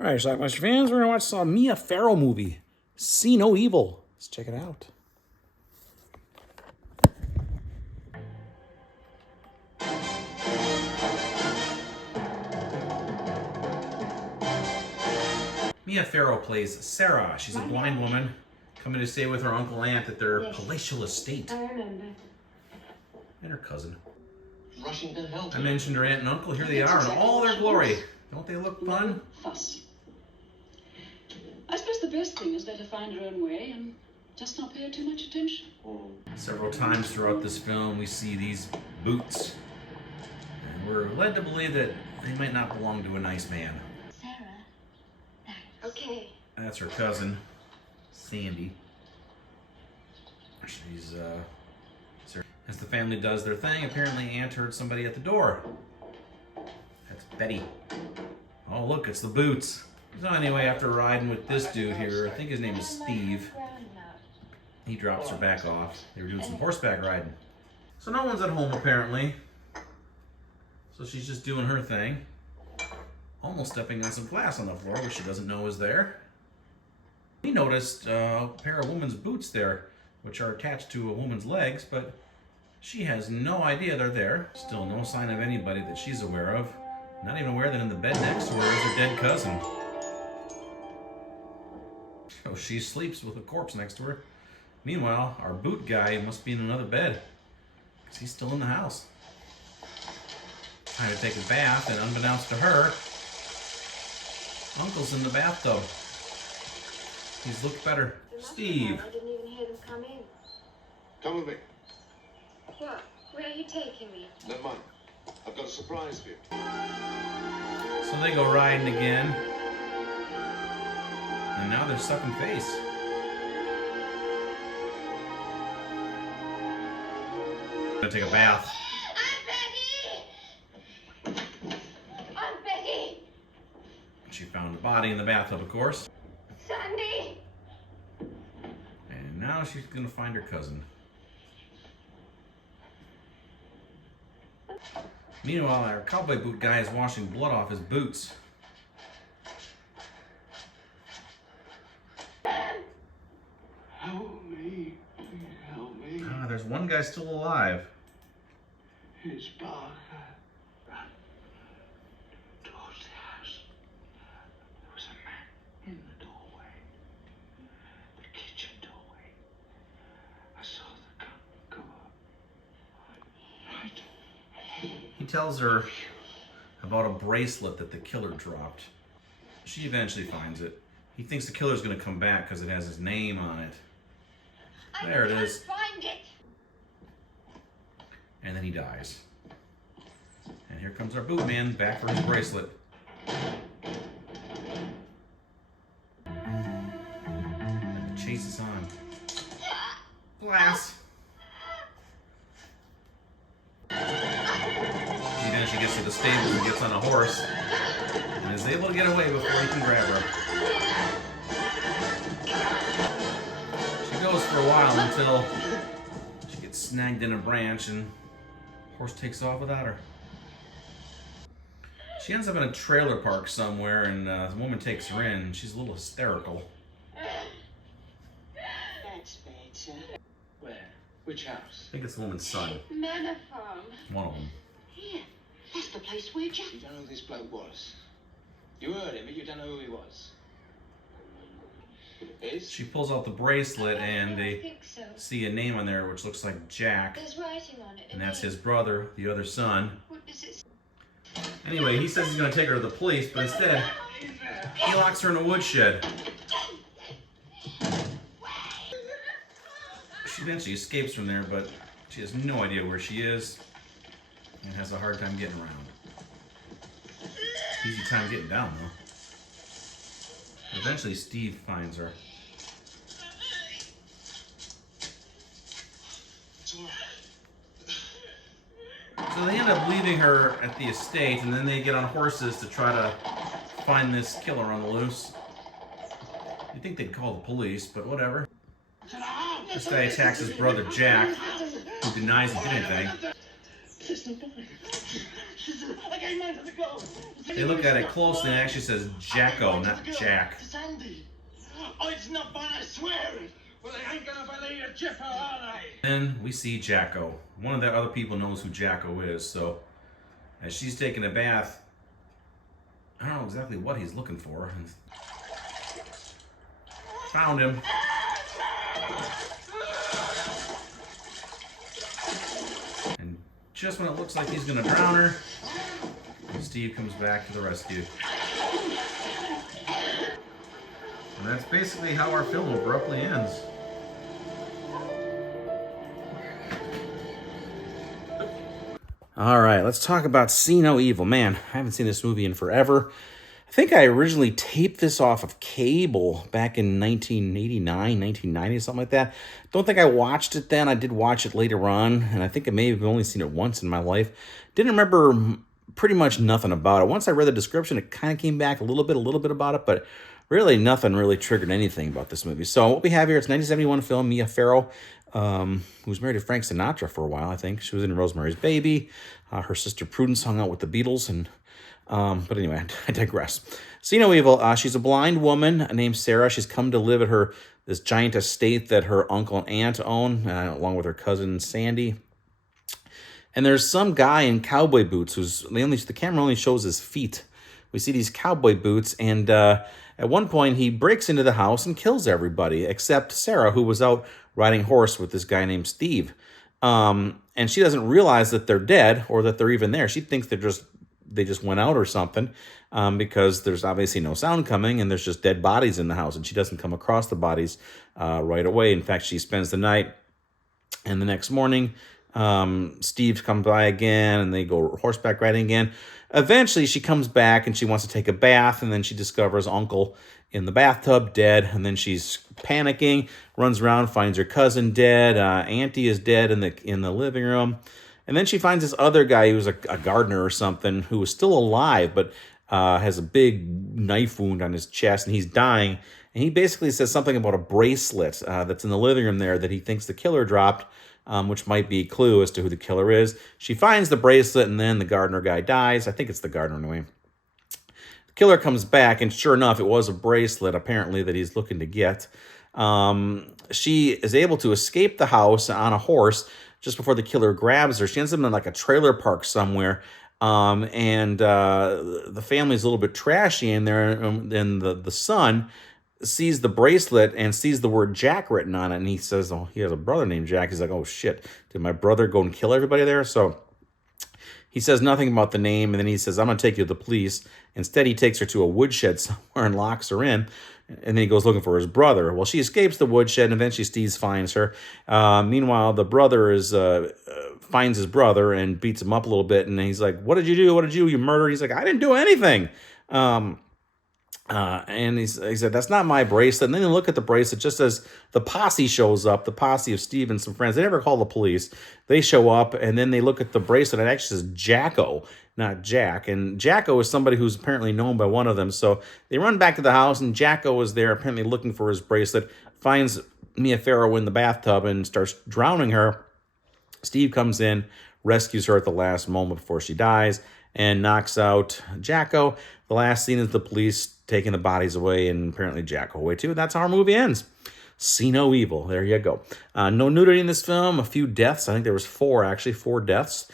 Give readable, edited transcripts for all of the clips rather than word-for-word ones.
All right, Schlockmeister fans, we're gonna watch some Mia Farrow movie, See No Evil. Let's check it out. Mia Farrow plays Sarah. She's a blind woman coming to stay with her uncle and aunt at their palatial estate. I remember. And her cousin. Rushington I mentioned her aunt and uncle. Here they are in all their glory. Don't they look fun? Fuss. I suppose the best thing is let her find her own way and just not pay her too much attention. Several times throughout this film, we see these boots. And we're led to believe that they might not belong to a nice man. Sarah. Okay. That's her cousin, Sandy. She's, as the family does their thing, apparently Aunt heard somebody at the door. That's Betty. Oh, look, it's the boots. So anyway, after riding with this dude here, I think his name is Steve, he drops her back off. They were doing some horseback riding. So no one's at home apparently. So she's just doing her thing. Almost stepping on some glass on the floor, which she doesn't know is there. We noticed a pair of women's boots there, which are attached to a woman's legs, but she has no idea they're there. Still no sign of anybody that she's aware of. Not even aware that in the bed next to her is her dead cousin. So she sleeps with a corpse next to her. Meanwhile, our boot guy must be in another bed, because he's still in the house. Trying to take a bath, and unbeknownst to her, Uncle's in the bathtub. He's looked better. Steve. I didn't even hear them come in. Come with me. What? Where are you taking me? Never mind. I've got a surprise for you. So they go riding again. And now they're sucking face. Gonna take a bath. Aunt Betty! Aunt Betty! She found a body in the bathtub, of course. Sandy! And now she's gonna find her cousin. Meanwhile, our cowboy boot guy is washing blood off his boots. Help me. Help me. Ah, there's one guy still alive. It's Barker. Run towards the house. There was a man in the doorway. The kitchen doorway. I saw the gun go up. Right. He tells her about a bracelet that the killer dropped. She eventually finds it. He thinks the killer's gonna come back because it has his name on it. There it is. Find it! And then he dies. And here comes our boot man back for his bracelet. And the chase is on. Glass. He eventually gets to the stables and gets on a horse and is able to get away before he can grab her. She goes for a while until she gets snagged in a branch and the horse takes off without her. She ends up in a trailer park somewhere and the woman takes her in and she's a little hysterical. That's better. Where? Which house? I think it's the woman's son. Manor Farm. One of them. Here. That's the place where Jack... You don't know who this bloke was. You heard him, but you don't know who he was. Is? She pulls out the bracelet and I they think so. see a name on there which looks like Jack. There's writing on it. And that's his brother, the other son. What does it say? Anyway, he says he's going to take her to the police, but instead, he locks her in a woodshed. She eventually escapes from there, but she has no idea where she is and has a hard time getting around. Easy time getting down, though. Eventually, Steve finds her. It's all right. So they end up leaving her at the estate, and then they get on horses to try to find this killer on the loose. You'd think they'd call the police, but whatever. This guy attacks his brother Jack, who denies he did anything. Listen, I came out of the girl. They look at it closely and it actually says Jacko, not Jack. It's Andy. Oh, it's not fun, I swear it. Well, they ain't gonna believe a jipper, are they? Then we see Jacko. One of the other people knows who Jacko is, so as she's taking a bath, I don't know exactly what he's looking for. Found him. And just when it looks like he's gonna drown her, Steve comes back to the rescue. And that's basically how our film abruptly ends. All right, let's talk about See No Evil. Man, I haven't seen this movie in forever. I think I originally taped this off of cable back in 1989, 1990, something like that. Don't think I watched it then. I did watch it later on, and I think I may have only seen it once in my life. Didn't remember pretty much nothing about it. Once I read the description, it kind of came back a little bit about it, but really nothing really triggered anything about this movie. So what we have here, it's a 1971 film, Mia Farrow, who was married to Frank Sinatra for a while, I think. She was in Rosemary's Baby. Her sister Prudence hung out with the Beatles, and but anyway, I digress. See No Evil. She's a blind woman named Sarah. She's come to live at this giant estate that her uncle and aunt own, along with her cousin Sandy. And there's some guy in cowboy boots the camera only shows his feet. We see these cowboy boots, and at one point he breaks into the house and kills everybody except Sarah, who was out riding horse with this guy named Steve. And she doesn't realize that they're dead or that they're even there. She thinks they just went out or something, because there's obviously no sound coming and there's just dead bodies in the house, and she doesn't come across the bodies right away. In fact, she spends the night, and the next morning, Steve comes by again and they go horseback riding again. Eventually she comes back and she wants to take a bath, and then she discovers Uncle in the bathtub dead, and then she's panicking, runs around, finds her cousin dead, Auntie is dead in the living room, and then she finds this other guy who's a gardener or something who is still alive but has a big knife wound on his chest, and he's dying, and he basically says something about a bracelet that's in the living room there that he thinks the killer dropped, which might be a clue as to who the killer is. She finds the bracelet, and then the gardener guy dies. I think it's the gardener anyway. The killer comes back, and sure enough, it was a bracelet, apparently, that he's looking to get. She is able to escape the house on a horse just before the killer grabs her. She ends up in like a trailer park somewhere, and the family's a little bit trashy in there, and the son sees the bracelet and sees the word Jack written on it, and he says, oh, he has a brother named Jack. He's like, oh shit, did my brother go and kill everybody there? So he says nothing about the name, and then he says, I'm gonna take you to the police. Instead, he takes her to a woodshed somewhere and locks her in, and then he goes looking for his brother. Well, she escapes the woodshed, and eventually Steve finds her. Meanwhile, the brother finds his brother and beats him up a little bit, and he's like, what did you do? What did you murder? He's like, I didn't do anything. And he said, that's not my bracelet. And then you look at the bracelet just as the posse shows up, the posse of Steve and some friends. They never call the police. They show up, and then they look at the bracelet, and it actually says Jacko, not Jack. And Jacko is somebody who's apparently known by one of them. So they run back to the house, and Jacko is there apparently looking for his bracelet, finds Mia Farrow in the bathtub and starts drowning her. Steve comes in, rescues her at the last moment before she dies, and knocks out Jacko. The last scene is the police taking the bodies away, and apparently Jacko away too. That's how our movie ends. See No Evil. There you go. No nudity in this film. A few deaths. I think there was 4 deaths.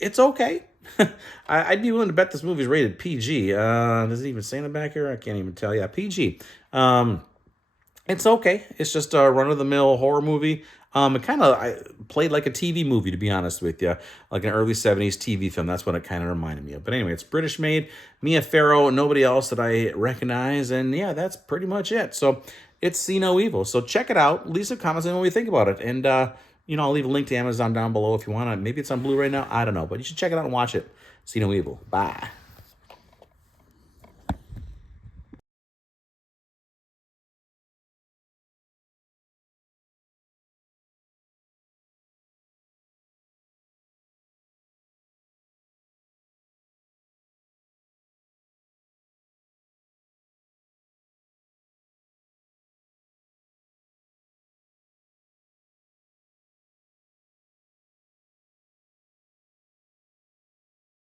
It's okay. I'd be willing to bet this movie's rated PG. Does it even say in the back here? I can't even tell. Yeah, PG. It's okay. It's just a run-of-the-mill horror movie. It kind of played like a TV movie, to be honest with you, like an early 70s TV film. That's what it kind of reminded me of. But anyway, it's British made, Mia Farrow, nobody else that I recognize, and yeah, that's pretty much it. So it's See No Evil. So check it out. Leave some comments on what you think about it, and I'll leave a link to Amazon down below if you want to. Maybe it's on Blu-ray now. I don't know, but you should check it out and watch it. See No Evil. Bye.